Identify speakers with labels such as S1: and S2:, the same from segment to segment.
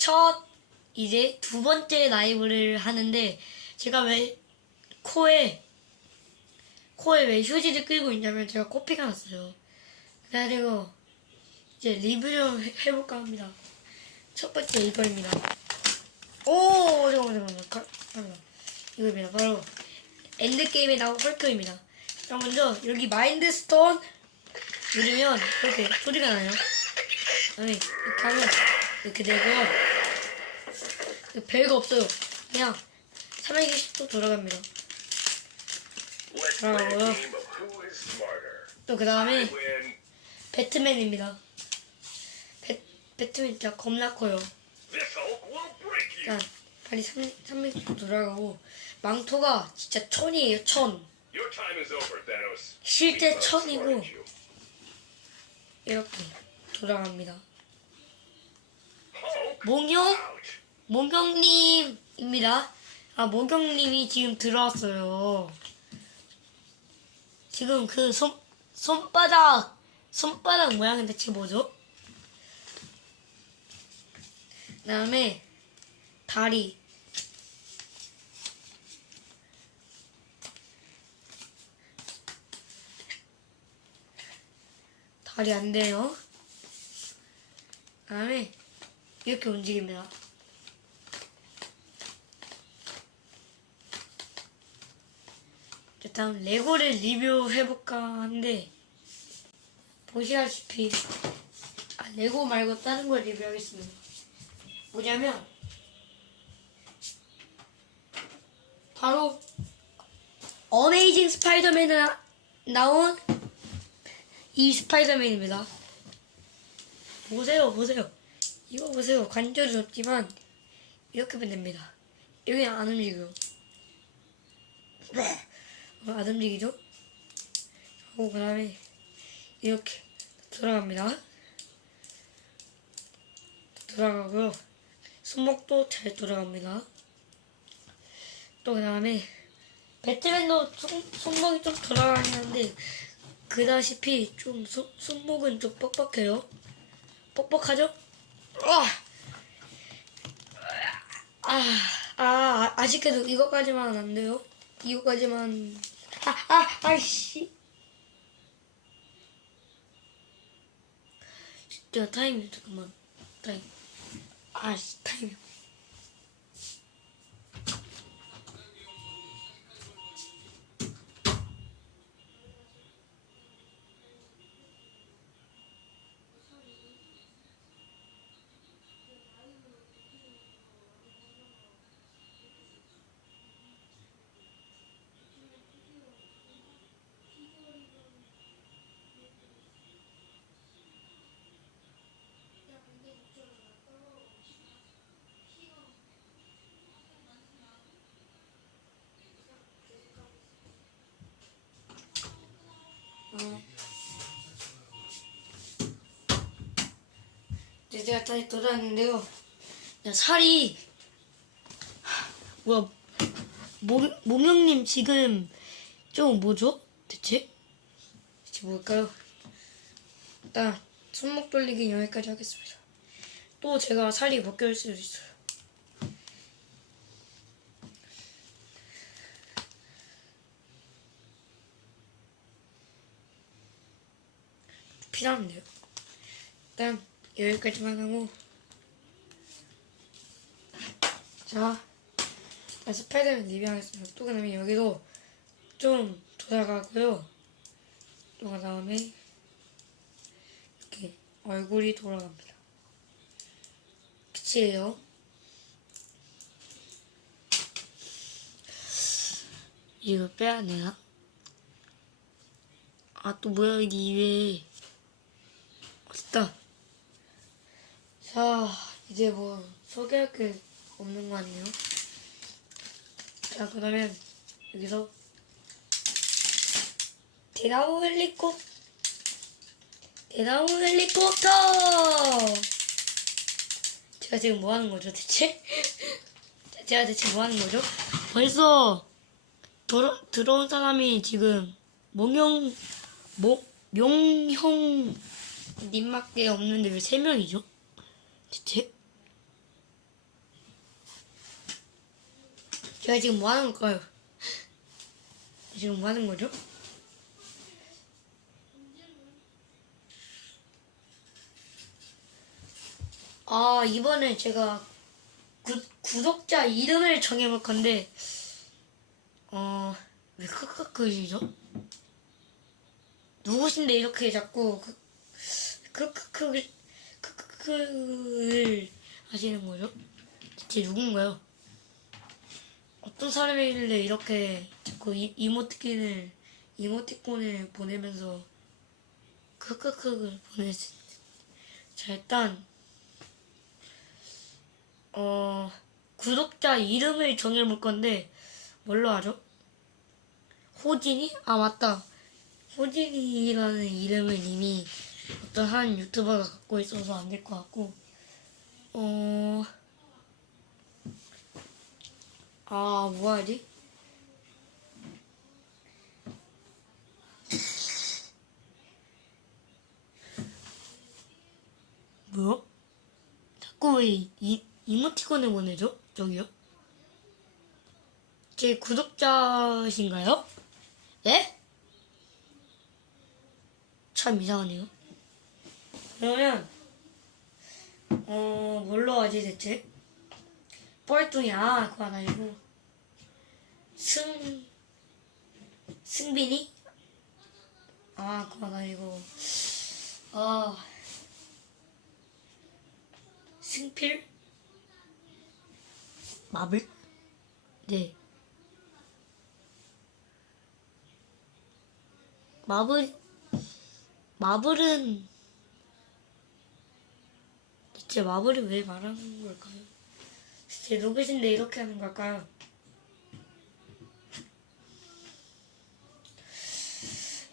S1: 첫 이제 두 번째 라이브를 하는데 제가 왜 코에 코에 왜 휴지를 끌고 있냐면 제가 코피가 났어요. 그래가지고 이제 리뷰 좀 해- 해볼까 합니다. 첫 번째 이거입니다. 오 잠깐만 잠깐만 가- 잠깐만 이거입니다. 바로 엔드 게임에 나온 헐크입니다. 자 먼저 여기 마인드 스톤 누르면 이렇게 소리가 나요. 아니 이렇게 하면 이렇게 되고요. 별거 없어요. 그냥 360도 돌아갑니다.
S2: Smarter.
S1: 또그 다음에. 배트맨입니다. 배, 배트맨 진짜 겁나 커요. 일단 발이 360도 돌아가고 망토가 진짜 천이에요 천. 실제 천이고. 이렇게 돌아갑니다. 몽용
S2: out.
S1: 몽경님입니다. 아 몽경님이 지금 들어왔어요. 지금 그 손 손바닥 손바닥 모양은 대체 뭐죠? 그 다음에 다리 다리 안 돼요. 그 다음에 이렇게 움직입니다. 자, 다음 레고를 리뷰해볼까 하는데 보시다시피 아, 레고 말고 다른 걸 리뷰하겠습니다. 뭐냐면 바로 어메이징 스파이더맨에 나- 나온 이 스파이더맨입니다. 보세요, 보세요. 이거 보세요. 관절은 없지만 이렇게 하면 됩니다. 여기 안 움직여요. 어, 안 움직이죠? 하고 그 다음에 이렇게 돌아갑니다. 돌아가고요. 손목도 잘 돌아갑니다. 또 그 다음에 배트맨도 손, 손목이 좀 돌아가긴 한데 그다시피 좀 손, 손목은 좀 뻑뻑해요. 뻑뻑하죠? 아! 아, 아, 아쉽게도 이거까지만 안 돼요. 이거까지만. 아, 아, 아이씨. 진짜 타이밍, 잠깐만. 타이밍. 아씨, 타이밍. 어. 이제 제가 다시 돌아왔는데요. 야, 살이 뭐야 모, 모명님 지금 좀 뭐죠? 대체? 대체 뭘까요? 일단 손목 돌리기 여기까지 하겠습니다. 또 제가 살이 벗겨질 수도 있어요. 필요한데요. 일단 여기까지만 하고 자 일단 스파이더맨 리뷰하겠습니다. 또 그다음에 여기도 좀 돌아가고요. 또 그다음에 이렇게 얼굴이 돌아갑니다. 끝이에요. 이거 빼야 되나? 아 또 뭐야 여기 이외에 됐다. 자, 이제 뭐 소개할 게 없는 거 같네요. 자, 그러면 여기서 대나무 헬리콥 대나무 헬리콥터! 제가 지금 뭐 하는 거죠, 대체? 제가 대체 뭐 하는 거죠? 벌써 들어, 들어온 사람이 지금 몽용, 몽, 용형 님밖에 없는데 왜 세 명이죠? 제가 지금 뭐 하는 걸까요? 지금 뭐 하는 거죠? 아 이번에 제가 구, 구독자 이름을 정해볼 건데 어왜 크크크이죠? 누구신데 이렇게 자꾸 크크크 크크크를 하시는 거죠? 대체 누군가요? 어떤 사람이길래 이렇게 자꾸 이, 이모티콘을 이모티콘을 보내면서 크크크를 보내지? 자 일단 어 구독자 이름을 정해볼 건데 뭘로 하죠? 호진이? 아 맞다 호진이라는 이름을 이미 어떤 한 유튜버가 갖고 있어서 안 될 것 같고 어 아, 뭐 하지? 뭐야? 자꾸 왜 이, 이모티콘을 보내죠? 저기요? 제 구독자신가요? 네? 참 이상하네요. 그러면, 어, 뭘로 하지 대체? 뻘뚱이, 아, 그건 아니고. 승, 승빈이? 아, 그건 아니고. 아, 승필? 마블? 네. 마블, 마블은, 대체 마블이 왜 말하는 걸까요? 제 누구신데 이렇게 하는 걸까요?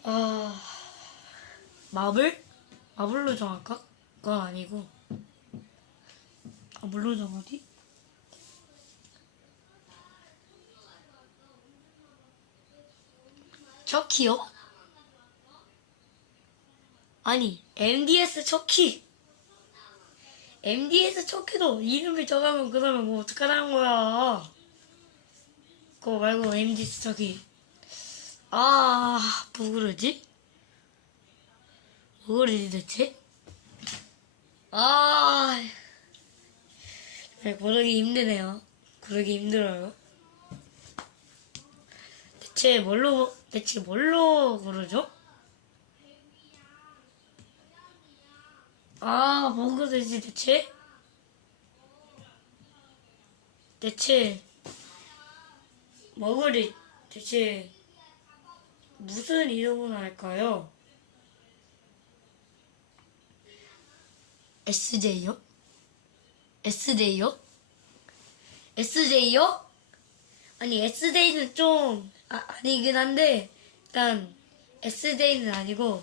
S1: 아, 마블? 마블로 정할까? 그건 아니고. 아, 뭘로 정하지? 척키요? 아니, MDS 척키! MDS 척키도 이름을 정하면 그러면 뭐 어떡하라는 거야. 그거 말고 MDS 척키. 아, 뭐 그러지? 뭐 그러지 대체? 아, 네, 고르기 힘드네요. 고르기 힘들어요. 대체 뭘로, 대체 뭘로 고르죠? 아, 뭐 그러지 대체? 대체, 뭐 그리, 대체, 무슨 이름으로 할까요? SJ요? SJ요? SJ요? 아니 SJ는 좀 아, 아니긴 한데 일단 SJ는 아니고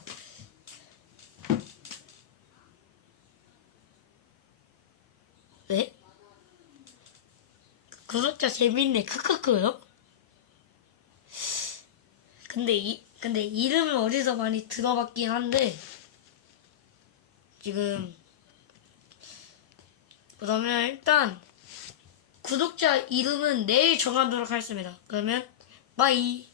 S1: 왜? 구독자 재밌네 크크크요? 근데 이 근데 이름을 어디서 많이 들어봤긴 한데 지금 그러면 일단 구독자 이름은 내일 정하도록 하겠습니다. 그러면 바이.